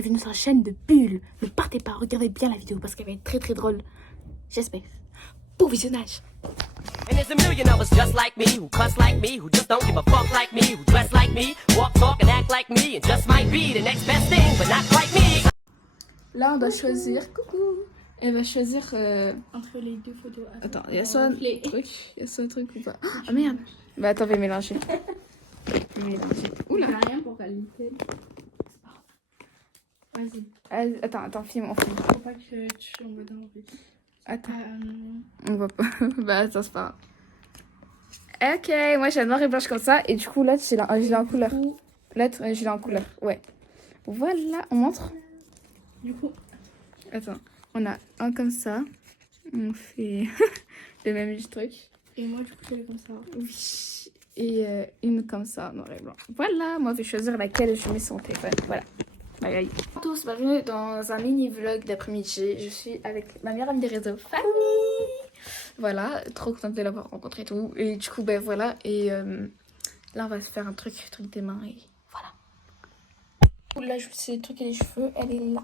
bienvenue sur la chaîne de Bulle. Ne partez pas, regardez bien la vidéo parce qu'elle va être très très drôle. J'espère. Bon visionnage. And there's a million of us just like me, who cuss like me, who just don't give a fuck like me, who dress like me, walk, talk and act like me, and just might be the next best thing, but not quite me. Là, on doit choisir. Coucou. Elle va choisir. Entre les deux photos. Attends, il y a soit un truc ou pas. Ah merde. Bah attends, je vais mélanger. Oula. Rien pour qualité. Vas-y. Attends, filme, on filme. Faut pas que tu sois en mode en plus. Attends. On voit pas. Bah attends, c'est pas grave. Ok, moi j'ai la noire et blanche comme ça. Et du coup, là, je l'ai en couleur. Là, je l'ai en couleur. Ouais. Voilà, on montre. Du coup. Attends, on a un comme ça. On fait le même truc. Et moi, du coup, je fais comme ça. Oui. Et une comme ça, noir et blanc. Voilà, moi je vais choisir laquelle je mets sur mon téléphone. Voilà. Bye bye. Bonjour à tous, bienvenue dans un mini vlog d'après-midi. Je suis avec ma meilleure amie des réseaux, Fanny. Voilà, trop contente de l'avoir rencontrée et tout. Et du coup, ben voilà. Et là, on va se faire un truc des mains et voilà. Là, je sais le truc et les cheveux, elle est là.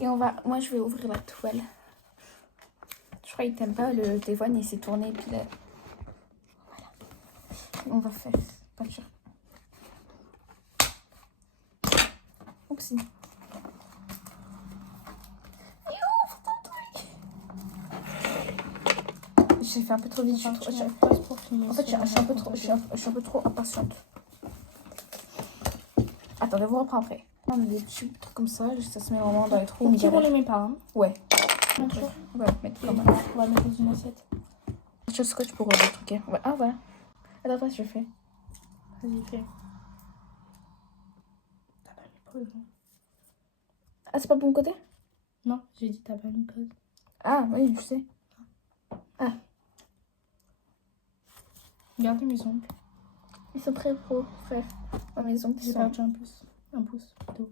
Et moi, je vais ouvrir la toile. Je crois qu'il t'aime pas le téléphone, il s'est tourné et puis là. Voilà. On va faire peinture. Oupsie. J'ai fait un peu trop vite. En fait, je suis un peu trop impatiente. Attendez, vous reprends après. On a des petits trucs comme ça, ça se met vraiment dans les trous. On les met pas, hein. Ouais. Peinture. On va mettre comme On va mettre dans une assiette. je scotch pour le truc. Ouais. Ah voilà. Attends, après je fais. Vas-y, fais. T'as pas mis pause, non? Ah, c'est pas de bon côté? Non, j'ai dit t'as pas mis pause. Ah oui, je sais. Ah. Regardez mes ongles. Ils sont très pro, frère. Oh, mes ongles, J'ai perdu un pouce. Un pouce, plutôt.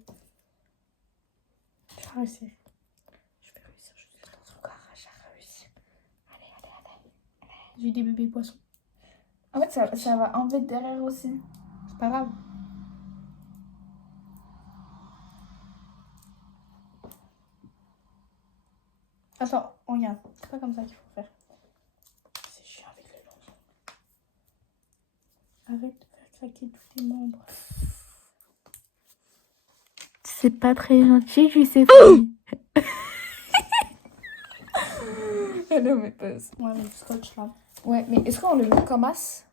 Je vais réussir. Je vais réussir, je suis dans son garage à réussir. Allez. J'ai des bébés poissons. En fait, ça va enlever derrière aussi. C'est pas grave. Attends, regarde. C'est pas comme ça qu'il faut faire. C'est chiant avec les longs ongles. Arrête de faire craquer tous tes membres. C'est pas très gentil, je sais pas. Non, mais pas ça. Ouais, mais le scotch là. Ouais, mais est-ce qu'on le met comme as?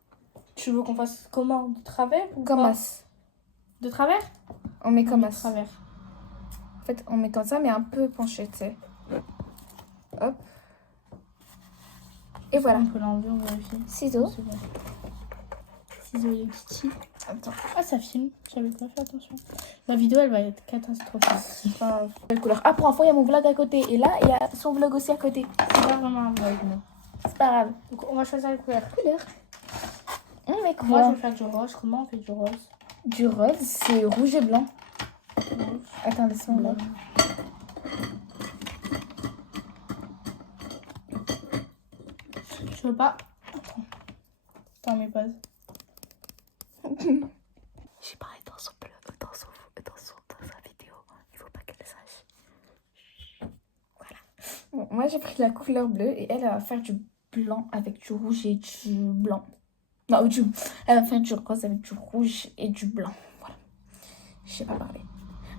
Tu veux qu'on fasse comment? De travers ou Comme pas? as. De travers? On met comme De as. travers. En fait, on met comme ça, mais un peu penché, tu sais. Hop. Et voilà. On peut l'enlever, on vérifie. Ciseaux. C'est bon. Ciseaux les petits. Attends. Ah, ça filme. J'avais pas fait attention. La vidéo, elle va être catastrophique. C'est pas grave. Quelle couleur? Ah, pour info, il y a mon vlog à côté. Et là, il y a son vlog aussi à côté. C'est pas vraiment un vlog, non. C'est pas grave. Donc, on va choisir la couleur. Mais quoi? Moi, je vais faire du rose. Comment on fait du rose? Du rose, c'est rouge et blanc. Attends, laisse-moi voir. Je veux pas. Attends, mes pauses. J'ai parlé dans sa vidéo. Il faut pas qu'elle sache. Voilà. Bon, moi, j'ai pris la couleur bleue et elle va faire du blanc avec du rouge et du blanc. Non, elle va faire du rose avec du rouge et du blanc. Voilà. Je sais pas parler.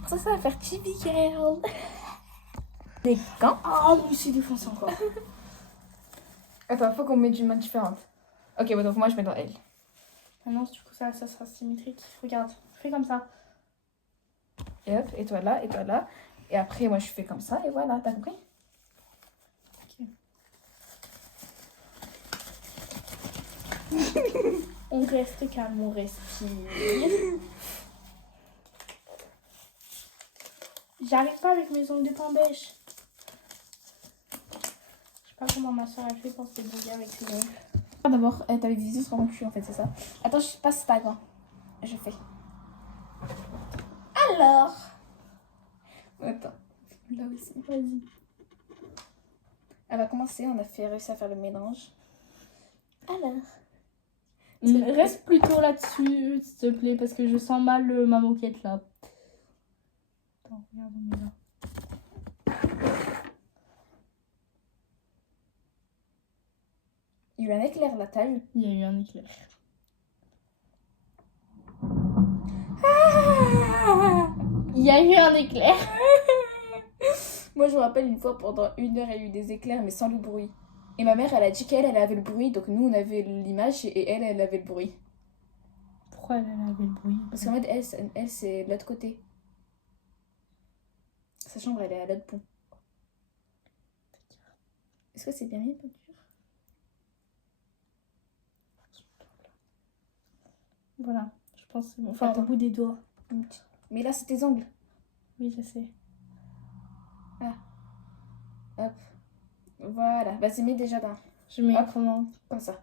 Pour ça va faire chibi girl. Des gants. Oh, mais c'est défoncé encore. Attends, faut qu'on mette une main différente. Ok, bon, donc moi, je mets dans elle. Ah non, du coup, ça sera symétrique. Regarde, fais comme ça. Et hop, et toi là, et toi là. Et après, moi, je fais comme ça, et voilà, t'as compris? On reste calme, on respire. J'arrive pas avec mes ongles de pambèche. Je sais pas comment ma soeur a fait pour se débrouiller avec ses ongles. D'abord, t'avais des yeux sur mon cul, en fait, c'est ça. Attends, je passe ta gant. Je fais. Alors. Attends. Là aussi. Vas-y. Elle va commencer, on a réussi à faire le mélange. Alors. Reste plutôt là-dessus, s'il te plaît, parce que je sens mal ma moquette là. Attends. regarde, on est là. Il y a eu un éclair là, t'as vu? Il y a eu un éclair. Il y a eu un éclair. Moi, je me rappelle une fois, pendant 1 heure, il y a eu des éclairs, mais sans le bruit. Et ma mère, elle a dit qu'elle, elle avait le bruit, donc nous, on avait l'image, et elle, elle avait le bruit. Pourquoi elle avait le bruit? Parce qu'en fait, elle c'est de l'autre côté. Sa chambre, elle est à l'autre pont. Est-ce que c'est bien mis, peinture? Voilà, je pense que c'est bon. Enfin, Attends. au bout des doigts. Mais là, c'est tes ongles. Oui, je sais. Hop. Voilà. Vas-y, mets déjà dans. Je mets Hop. comment? Comme ça.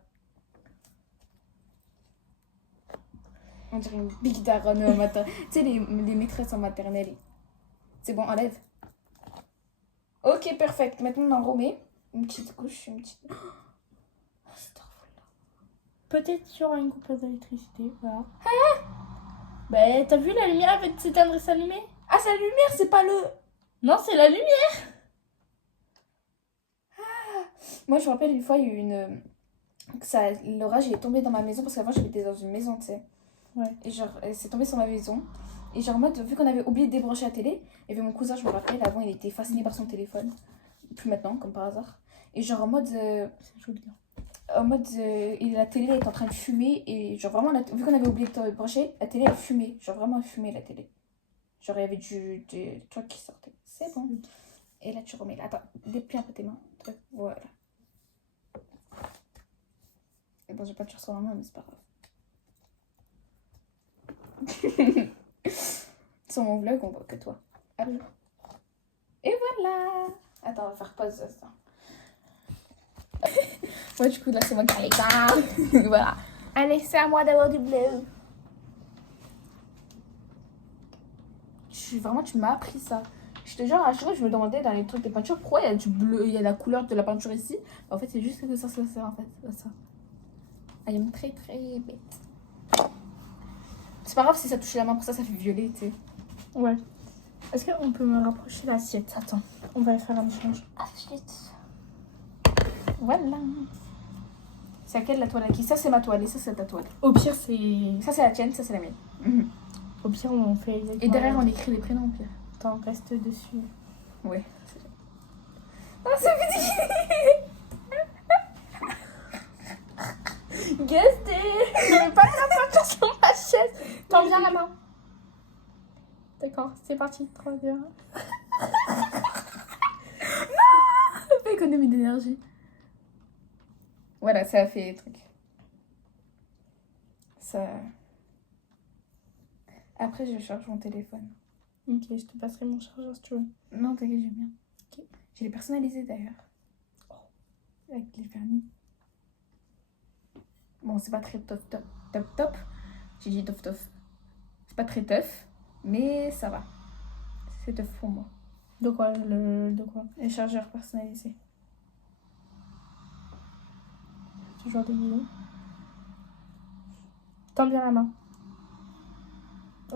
On dirait une big daronne au matin. Tu sais, les maîtresses en maternelle. C'est bon, enlève. Ok, perfect. Maintenant, on en remet. Une petite couche, une petite... Oh, c'est trop fou, là. Peut-être qu'il y aura une coupure d'électricité, voilà. Bah, t'as vu la lumière va s'éteindre et s'allumer? Ah, c'est la lumière, c'est pas le... Non, c'est la lumière! Moi, je me rappelle une fois, il y a eu une... L'orage, il est tombé dans ma maison, parce qu'avant, j'habitais dans une maison, tu sais. Ouais. Et genre, c'est tombé sur ma maison. Et genre, en mode, vu qu'on avait oublié de débrancher la télé, il y avait mon cousin, je me rappelle, avant, il était fasciné par son téléphone. Plus maintenant, comme par hasard. Et genre, en mode... C'est joli. la télé est en train de fumer. Et genre, vraiment, vu qu'on avait oublié de débrancher, la télé, elle fumait. Genre, vraiment, elle fumait, la télé. Genre, il y avait des trucs qui sortaient. C'est bon. Et là, tu remets là. Attends, déplie un peu tes mains. Voilà. Et bon, j'ai pas de sur la main, mais c'est pas grave. Sur mon vlog, on voit que toi. Allez. Et voilà. Attends, on va faire pause. Moi, du coup, là, c'est moi qui ai les gars. Voilà. Allez, c'est à moi d'avoir du bleu. Vraiment, tu m'as appris ça. Je te jure, à chaque fois, je me demandais dans les trucs des peintures, pourquoi il y a du bleu, il y a la couleur de la peinture ici. En fait, c'est juste que ça sert, en fait. Ça. I am très, très bête. C'est pas grave si ça touche la main, pour ça, ça fait violet, tu sais. Ouais. Est-ce qu'on peut me rapprocher l'assiette? Attends, on va faire un échange. Assiette. Voilà. C'est laquelle la toile à qui? Ça, c'est ma toile et ça, c'est ta toile. Au pire, c'est... Ça, c'est la tienne, ça, c'est la mienne. Au pire, on fait exactement... Et derrière, on écrit les prénoms, au pire. Attends, reste dessus. Ouais. Oh, c'est petit. Gasté. Je vais pas la peinture sur ma chaise. Tends bien la main. D'accord, c'est parti. 3, 2, 1. Non. Pas économie d'énergie. Voilà, ça a fait les trucs. Ça... Après, je charge mon téléphone. Ok, je te passerai mon chargeur si tu veux. Non, t'inquiète, j'aime bien. Ok. Je l'ai personnalisé d'ailleurs. Avec les vernis. Bon, c'est pas très top. J'ai dit top. C'est pas très tough, mais ça va. C'est tough pour moi. De quoi De quoi? Les chargeurs personnalisés. Toujours des guillemets. Tends bien la main.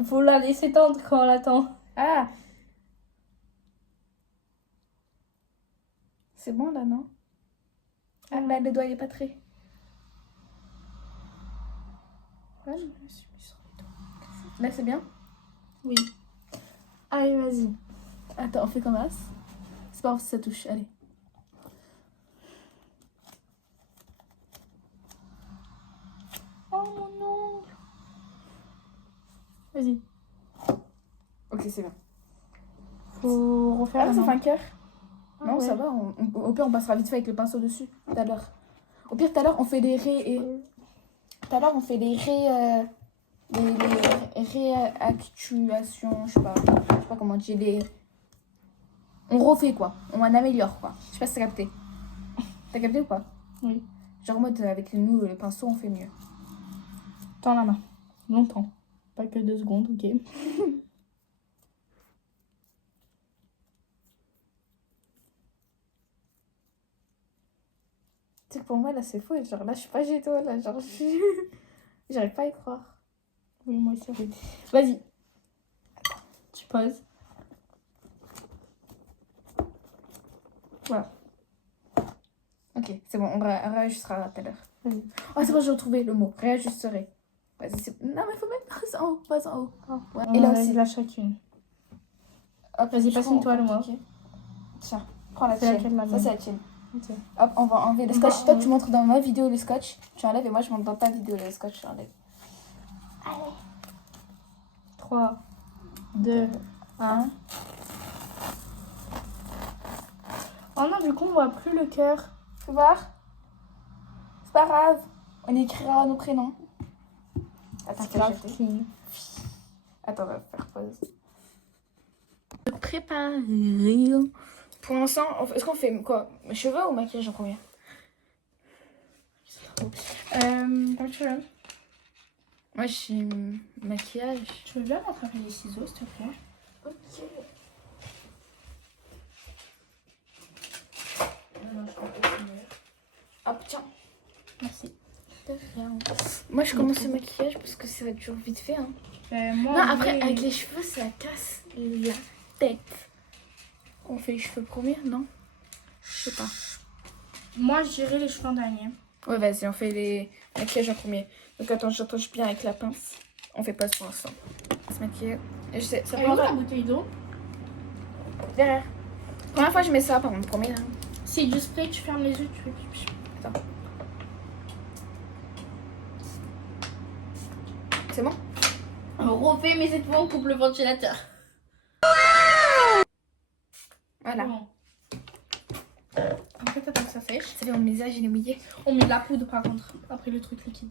Faut la laisser tendre quand on l'attend. Ah! C'est bon là, non? Ah là, le doigt il est pas très. Ouais, je me suis mis sur les doigts. Là, c'est bien? Oui. Allez, vas-y. Attends, on fait comme as. C'est pas grave si ça touche, allez. Oh mon ongle. Vas-y. Ok, c'est bien. Faut refaire Ah, la ça main. fait un cœur? Ah, Non, ouais. ça va. Au pire, on passera vite fait avec le pinceau dessus, tout à l'heure. Au pire, tout à l'heure, on fait des Tout à l'heure, on fait des réactuations, je sais pas comment on dit, on refait quoi, on améliore quoi. Je sais pas si t'as capté. T'as capté ou pas? Oui. Genre en mode avec nous, le pinceau, on fait mieux. Tends la main. Longtemps. Pas que 2 secondes, ok. Tu sais que pour moi, là, c'est faux. Genre là, je suis pas chez toi, là. Genre, j'arrive pas à y croire. Oui, moi aussi. Vas-y. Tu poses. Voilà. Ok, c'est bon, on réajustera tout à l'heure. Vas-y. Oh, c'est bon, j'ai retrouvé le mot. Réajusterai. Vas-y, c'est... Non, mais il faut mettre en haut, pas en haut. Oh. Ouais. On Et là enlève aussi. là chacune. Hop, Vas-y, je passe prends une toile, moi. compliqué. Tiens, prends la C'est tienne. laquelle, la Ça, mienne? c'est la tienne. Ok. Hop, on va enlever le On va scotch. Toi, enlever. tu montres dans ma vidéo le scotch. Tu enlèves et moi, je montre dans ta vidéo le scotch. Tu enlèves. 3, 2, 1. Oh non, du coup, on voit plus le cœur. Tu voir? C'est pas grave. On écrira nos prénoms. Attends, fais jeter. King. Attends, on va faire pause. Préparer. Pour l'instant, est-ce qu'on fait quoi? Cheveux ou maquillage en premier? Comme tu veux. Moi, je suis maquillage. Tu veux bien m'attraper les ciseaux, s'il te plaît? Ok. Hop, tiens. Merci. Moi, je commence le maquillage parce que ça dure vite fait. Hein. Moi, Non, après, avec les cheveux, ça casse la tête. On fait les cheveux premiers, non? Je sais pas. Moi, je dirais les cheveux en dernier. Ouais, vas-y, on fait les maquillages en premier. Donc, attends, j'attache bien avec la pince. On fait pas pour l'instant. On se maquille. Et je sais, ça Elle est où prendra la bouteille d'eau? derrière. Première fois, je mets ça, par contre, premier. Hein. C'est du spray, tu fermes les yeux, tu fais pipi. Attends. C'est bon? On refait, mais cette fois, on coupe le ventilateur. Voilà. Bon. En fait, attends que ça sèche. Ça fait mon visage, il est mouillé. On met de la poudre, par contre, après le truc liquide.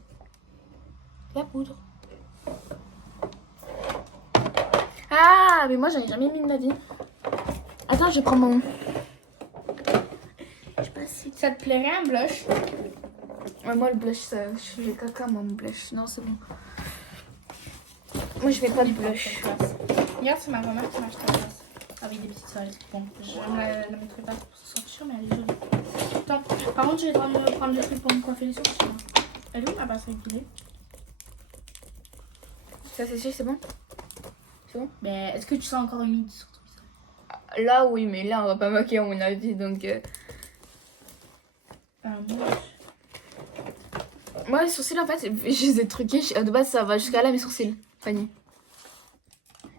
La poudre. Ah, mais moi, j'en ai jamais mis de ma vie. Attends, je prends mon... Je sais pas si... Ça te plairait un blush? Ouais, moi, le blush, ça, je fais caca, moi, mon blush. Non, c'est bon. Moi, je fais pas de blush. Regarde, c'est ma grand-mère qui m'a acheté la glace. Avec des petites cerises. Bon, je ne la mettrai pas pour se sortir, mais elle est jolie. Attends, par contre, j'ai le droit de me prendre le truc pour me coiffer les sourcils. Elle est où ma pince à épiler? Ça, c'est sûr, c'est bon? C'est bon? Mais est-ce que tu sens encore humide sur ton visage? Là, oui, mais là, on va pas maquiller, à mon avis, donc... Moi, les sourcils, en fait, je les ai truqués. De base, ça va jusqu'à là, mes sourcils, Fanny.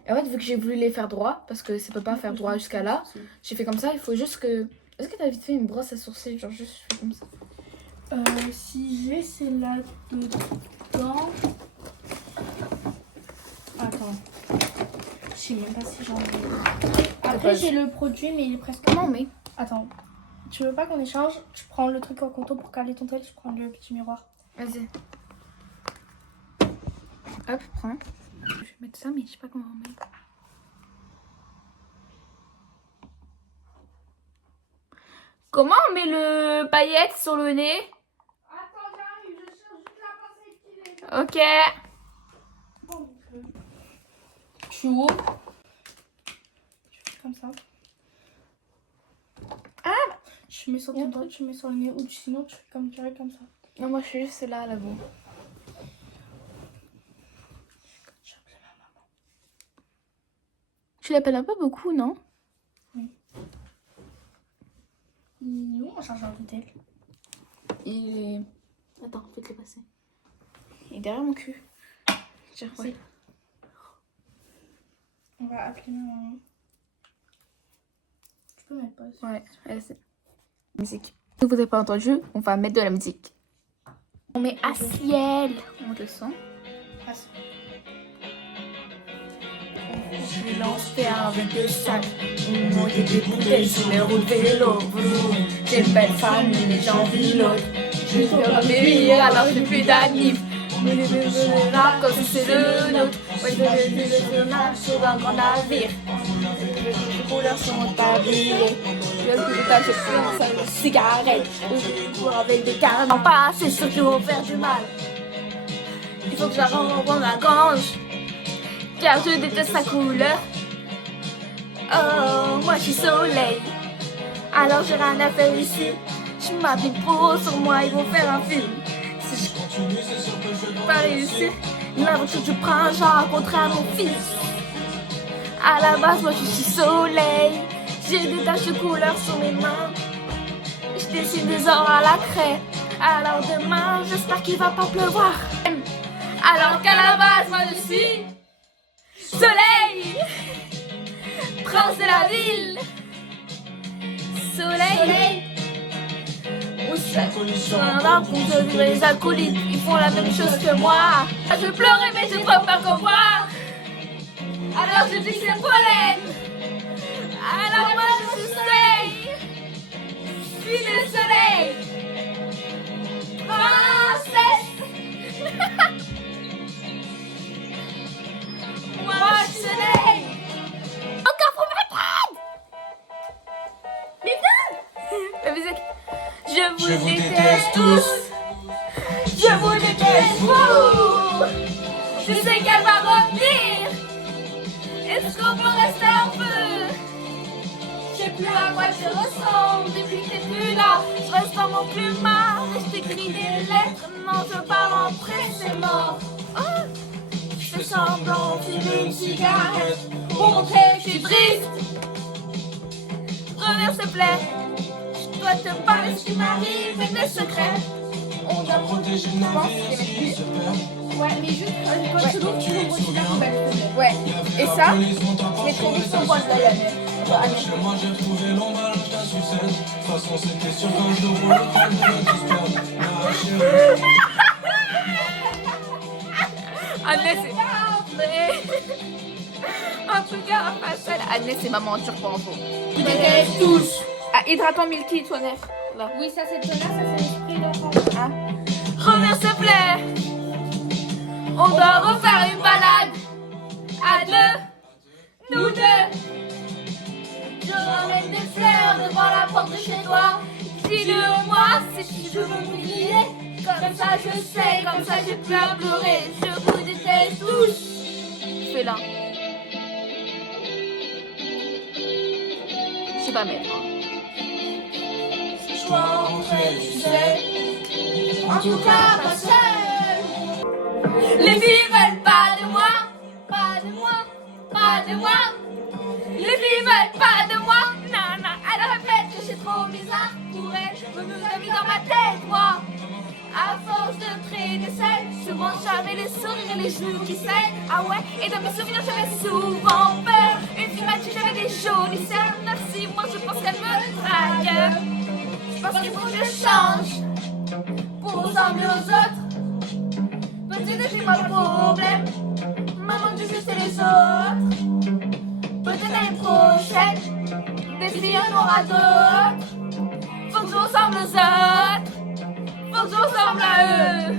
Et en fait, vu que j'ai voulu les faire droit, parce que ça peut pas faire droit jusqu'à là, j'ai fait comme ça. Il faut juste que... Est-ce que t'as vite fait une brosse à sourcils? Genre, juste, je fais comme ça. Si j'ai celle-là dedans... Attends. Je sais même pas si j'en ai... Après, j'ai le produit, mais il est presque... Comment on met? Attends. Tu veux pas qu'on échange? Tu prends le truc en contour pour caler ton tel, je prends le petit miroir. Vas-y. Hop, prends. Je vais mettre ça, mais je sais pas comment on met. Comment on met le paillette sur le nez? Attends, j'arrive, je cherche juste la pince à épiler. Ok. Tu ouvres. Tu fais comme ça. Ah! Tu mets sur ton doigt, tu mets sur le nez, ou sinon tu fais comme tu comme ça. Non, moi je suis juste là, là-bas. Tu l'appelles un peu beaucoup, non? Il est où mon chargeur de tel? Il est... Attends, faites-le passer. Il est derrière mon cul. Tiens, ouais. On va appeler maman. Tu peux mettre pause. Ouais, vas-y. Musique. Si vous n'avez pas entendu, on va mettre de la musique. On met à ciel. On le sent. Passe. Je lance avec des sacs. On monte des bouteilles sur les routes vélo. J'ai une belle famille, mais j'ai envie de l'autre. Je suis comme mes alors j'ai plus d'anniv. Mais les bébés là, comme si c'est le nôtre. Ouais, je nage sur un grand navire. Les couleurs sont habillées. Le pilotage est plus en salle de cigarette. Je cours avec des cannes en passe, c'est sûr qu'ils vont faire du mal. Il faut que j'arrête de prendre la gange. Car je déteste sa couleur. Oh, moi je suis soleil. Alors j'ai rien à faire ici. Je m'habille pro, sur moi ils vont faire un film. Si je continue, c'est sûr que je vais pas réussir. L'aventure du prince, j'ai rencontré à mon fils. À la base, moi je suis soleil. J'ai des taches de couleur sur mes mains. Je dessine des ors à la craie. Alors demain, j'espère qu'il va pas pleuvoir. Alors qu'à la base, moi je suis Soleil, prince de la ville. Soleil. Où ça sur un arbre pour te vivre les acolytes. Ils font la même chose que moi. Je pleurais mais je crois pas comprendre. Alors je dis que c'est pollen. Alors moi je suis Soleil. Je suis le soleil. Princesse. Moi je suis Soleil. Encore pour ma tête. Mais viens. La musique. Je vous déteste tous. Je vous déteste vous. Je sais qu'elle va revenir. Est-ce qu'on peut rester un peu? Je sais plus à quoi je ressemble depuis que t'es plus là. Je reste dans mon plumard et je t'écris des lettres. Non, je veux pas rentrer, c'est mort. Oh, je fais semblant de fumer une cigarette pour montrer que je suis triste. Reviens s'il te plaît. Je dois te parler ce qui m'arrive et des secrets. On t'a protégé de la vie, se perd. Ouais, mais juste quand tu l'ouvres, tu l'ouvres aussi la poubelle. Ouais, et ça, je mettrai juste en boîte là, Yann. Chez moi j'ai retrouvé l'emballage de ta sucette. De toute façon c'était sur 20 euros le temps de la chérie. Agnès, en tout cas, pas seule. Agnès, c'est maman turque pour info. Vous détestez tous. Ah, hydratant Milky Toner. Là. Oui, ça c'est le tonnerre, ça c'est l'esprit d'enfant. Ah. Reviens s'il te plaît. On doit refaire une balade. À deux. Nous deux. Je ramène des fleurs devant la porte de chez toi. Dis-le-moi si tu veux m'oublier. Comme ça je sais, comme ça j'ai plus à pleurer. Je vous déteste tous. Fais-la. Je sais pas mettre. Je dois rentrer, tu sais. En tout cas, pas seul. Les filles veulent pas de moi. Pas de moi. Pas de moi. Les filles veulent pas de moi. Nana, elle répète que je suis trop bizarre pour elle. Je me mis dans ma tête, moi. À force de traîner seule, souvent j'avais les sourires et les joues qui saignent. Ah ouais, et dans mes souvenirs j'avais souvent peur. Une fille m'a dit que j'avais des jolies sœurs. Merci, moi je pense qu'elle me drague. Je pense qu'il faut que je change pour ressembler aux autres. Peut-être que j'ai mon problème. Maman dit que c'est les autres. Peut-être l'année prochaine, des filles en aura d'autres. Faut que je ressemble aux autres. Faut que je ressemble à eux.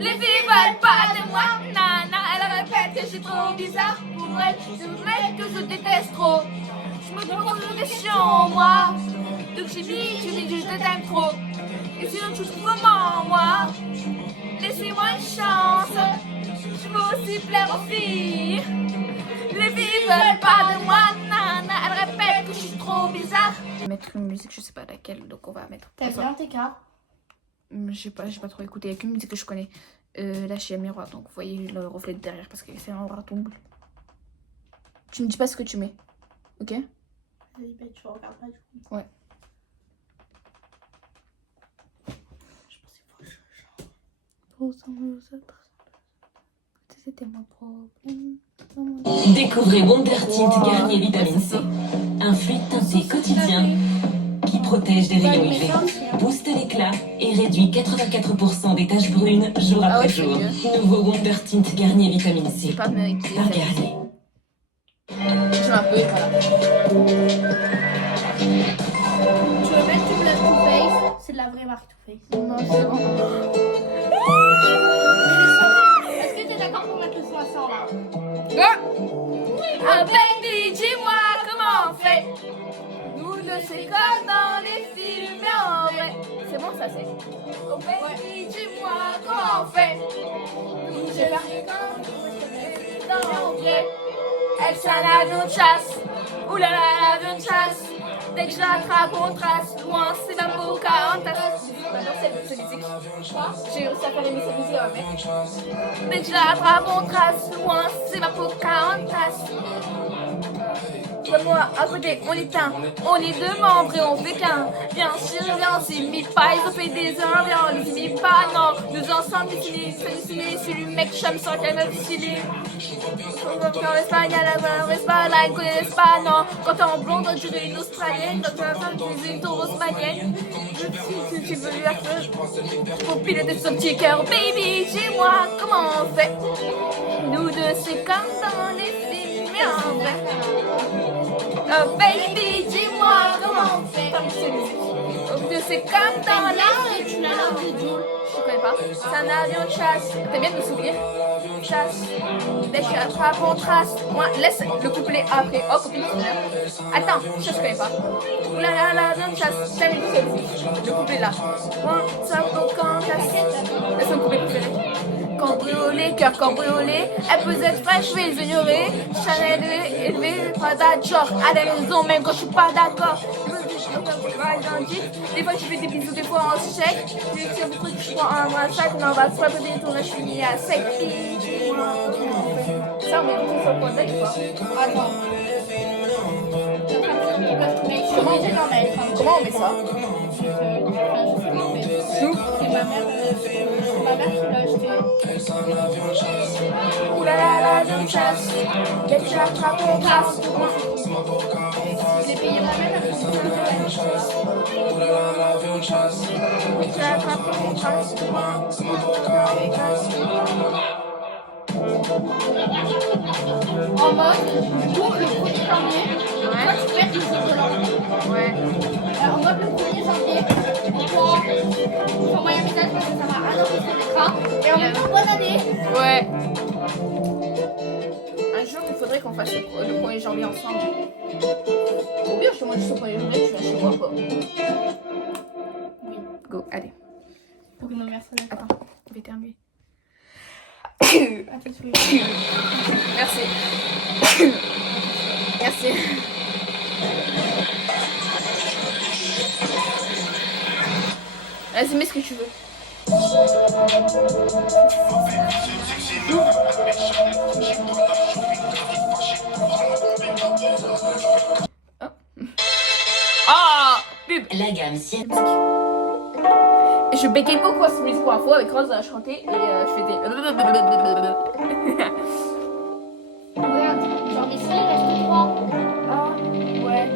Les filles veulent pas de moi. Nana, elle répète que je suis trop bizarre pour elle. Je voudrais que je déteste trop. Je me pose des questions, moi. Donc j'ai dit que je t'aime trop. Et sinon tu trouves comment, moi? Laissez-moi une chance. Je veux aussi plaire aux filles. Les filles veulent pas de moi. Nana, elle répète que je suis trop bizarre. Je vais mettre une musique, je sais pas laquelle, donc on va mettre. T'as bien tes cas? J'ai pas trop écouté, il n'y a qu'une musique que je connais. Là, chez miroir, donc vous voyez le reflet de derrière parce que c'est un raton bleu. Tu me dis pas ce que tu mets, ok? Vas-y, ben, tu regardes pas du coup. Ouais. Je pense qu'il faut que je Ressemble aux autres. C'était mon problème. Découvrez Wonder Tint Garnier Vitamine C, un fluide teinté quotidien qui protège des rayons UV, booste l'éclat et réduit 84% des taches brunes jour après jour. Nouveau Wonder Tint Garnier Vitamine C C'est pas mieux qui par Garnier. Je m'appelle, voilà. Tu veux mettre du blush Too Faced? C'est de la vraie marque Too Faced. Non, c'est bon. Est-ce que t'es d'accord pour mettre le son à 100 là? Ah baby, dis-moi comment on fait. Nous deux c'est comme dans les films, mais en vrai. C'est bon ça c'est. Oh baby, dis-moi comment on fait. Nous deux c'est comme dans les films. Elle s'en l'avion de chasse. Oulala, l'avion de chasse. Dès que je l'attrape, on trace. Loin, c'est ma Pocahontas. J'adore cette musique. J'ai réussi à faire aimer cette musique à ma mère. Dès que je l'attrape, on trace. Loin, c'est ma Pocahontas. moi, à côté, on est un. On est deux membres et on fait qu'un. Bien sûr, bien, on s'imite pas, ils ont fait des heures, bien, on les imite pas, non. Nous ensemble, dessinés, c'est lui mec, chum, sans qu'elle me stylé. En Espagne, on reste pas là, ils connaissent pas, non. Quand t'es en blonde, on dirait une Australienne. Quand t'es en femme, tu dis une taureuse malienne. Tu veux lui faire pour piloter son petit cœur, baby, dis-moi comment on fait. Nous deux, c'est comme dans les films, mais en vrai. Oh baby, dis-moi comment on fait. Nous deux, c'est comme dans les films. Je connais pas. C'est un avion de chasse. T'aimes bien de me sourire? Chasse. Dès que tu attrapes, on trace. Moi, laisse le couplet après. Oh, copine, attends, je connais pas. Oulala, l'avion de chasse. T'aimes le couplet là. Moi, ça vaut quand casse. Laisse le couplet préféré. Cambriolé, cœur cambriolé. Elle peut être fraîche, je vais les ignorer. Chanel élevé, pas d'accord. À la maison, même quand je suis pas d'accord. Des fois je fais des bisous, des fois en chèque. Je dis que c'est beaucoup que je prends un sac, mais on va se frapper bientôt, là je suis mis à sec. Ça on met tout sur le point d'œil ou pas? Attends. Comment on met ça? C'est ma mère qui l'a acheté. Oulala, l'avion de chasse. Dès que tu l'attrapes, on trace. J'ai payé moi-même avec mon Dès que tu l'attrapes, on trace. En mode, du coup, le 1er janvier, toi tu fais du chocolat. Ouais. En mode, le 1er janvier, toi, tu envoies un message parce que ça m'a adoré ton écran. Et en même temps, bonne année. Ouais. Un jour, il faudrait qu'on fasse le 1er janvier ensemble. Au pire, chez moi, juste au 1er janvier, tu viens chez moi, quoi. Oui, Go, allez. pour que nos mères soient d'accord. Attends, je vais éternuer. À tout de suite. Merci. Merci. Vas-y, mets ce que tu veux. Oh. Ah, pub. La gamme Sienne. Je bégaye beaucoup à cette musique pour info. Avec Rose, je chantais et je faisais. Regarde, genre ici, il reste 3. Ah, ouais.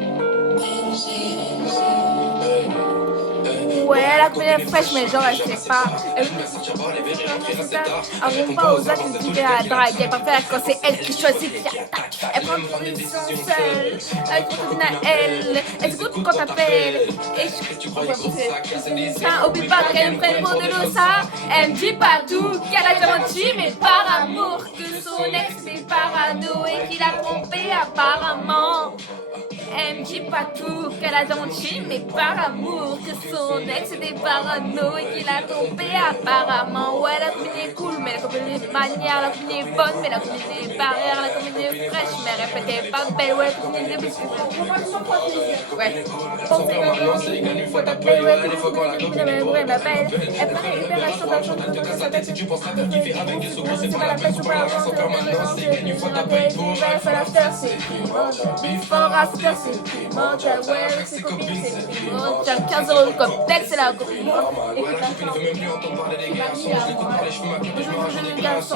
Ouais, la couleur fraîche, mais genre, elle sait pas. Elle répond pas aux autres, elle dit à la drague. Elle préfère quand c'est elle qui choisit qui attaque. Elle prend une position seule. Elle continue à elle. Elle s'écoute quand t'appelles. Et oublie pas qu'elle prenne pour de l'eau, ça. Elle me dit pas tout, qu'elle a déjà menti, mais par amour. Que son ex est parano et qu'il a trompé apparemment. Elle me dit pas tout, qu'elle a déjà menti, mais par amour. Que son ex était parano et qu'il a trompé apparemment. Ouais, la commune est cool, mais la commune est manière. La commune est bonne, mais la commune est barrière. La commune est fraîche, mais répétez pas belle. Ouais, la commune est biscuit. Ouais. Une fois t'appelles, ouais, il faut qu'on la commune est ma belle. Elle prend une opération d'argent de sa tête. Si tu penses à ta kiffer avec des secours, c'est pas la peine, c'est pas la sans comme maintenant, c'est une fois t'appelles pour Before after, c'est primordial. Ouais, avec ses copines, c'est primordial. 15 € comme texte, c'est la copine.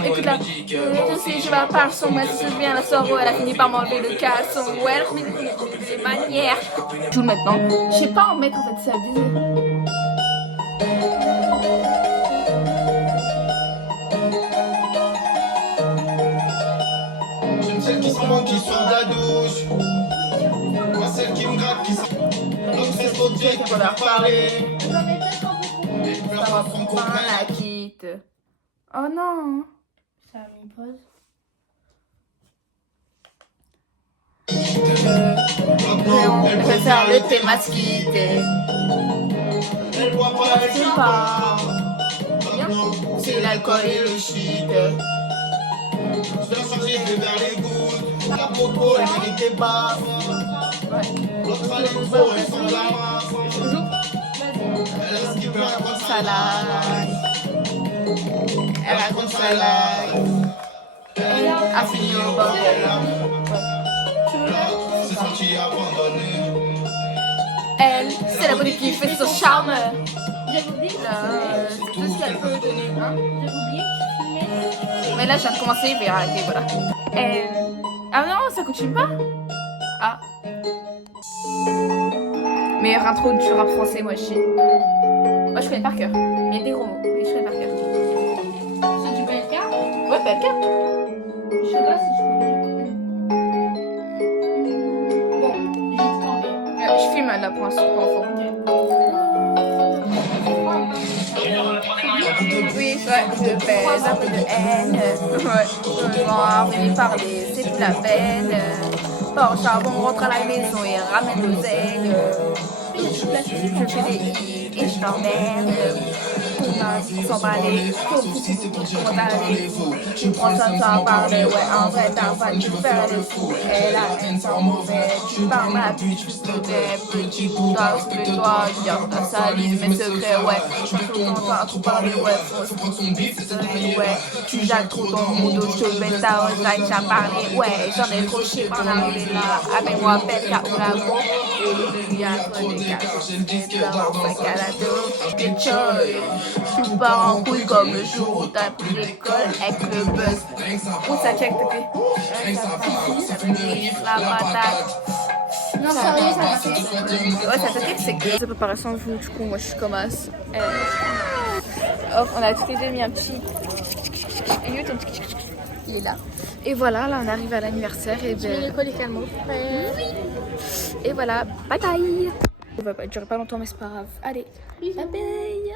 Écoute là, je sais, je vais par son, moi je souviens, la soirée, elle a fini par m'enlever le caleçon. Ouais, elle a fini des manières. Je joue maintenant. Je sais pas en mettre en fait, c'est abusé. J'aime celles qui sont bonnes, qui sortent de la douche. Moi, celles qui me grattent, qui sont. L'autre, c'est son Dieu qui va leur parler. J'en ai peut-être pas beaucoup. Et pleure pas son Enfin, copain. la quitte. Oh non. Ça a mis pause. On peut faire le thé masquité. Elle boit pas, elle C'est fume pas. pas. Maintenant, C'est l'alcool et le shit. je dois changer, je vais vers les gouttes. La popo, elle méritait pas. L'autre fallait trop, elle s'en la Elle a skippé un croissant Salade. Elle raconte sa life. Elle a fini au bordel. Tu veux là? C'est senti abandonné. Elle, c'est la beauté qui fait son charme. J'avais oublié. C'est tout ce qu'elle peut donner. Hein. J'avais oublié que tu filmais. Mais là, je viens de commencer, je vais arrêter, voilà. Ah non, ça continue pas. Ah. Meilleure intro du rap français, moi, je sais. Moi, je connais par cœur. Il y a des gros mots, mais je connais par cœur. C'est du PLK? Ouais, PLK. Je sais pas si je connais. Bon, j'ai tombé. Je filme là pour un pour enfant. Oui, ouais, je pèse un peu de haine. Ouais, je vais en venir parler, c'est plus la peine. Port charbon, rentre à la maison et ramène l'oseille. Je fais des hits et je t'emmène. On s'en balait, on t'allait. Tu prends ça sans parler, ouais, en vrai, t'as pas dû faire le fou. Elle a haine sans mauvais, tu parles ma vie, tu te fais petit bout respecte-toi, garde ta salive, mes secrets, ouais. Je suis tout content, trop parler, ouais, faut prendre son bif, c'est taillé, ouais. Tu jacques trop ton modo, je te mets ta retraite, j'ai parlé, ouais. J'en ai trop chié par l'arrivée là, appelle-moi Pelka ou la go. Et il y a trop de cas, j'ai le disque d'art dans sa calado, des choy. Tu pars en couille comme le jour où t'as pris l'école avec le buzz. Où ça check depuis? Ça fait la patate. Non, sérieux, ça c'est. Ouais, ça fait c'est que ça peut paraître sans vous, du coup, moi je suis comme as. Hop, on a tous les deux mis un petit. Il est là. Et voilà, là on arrive à l'anniversaire et ben. L'école est calme. Et voilà, bye bye. Ça va pas durer pas longtemps, mais c'est pas grave. Allez, bye bye.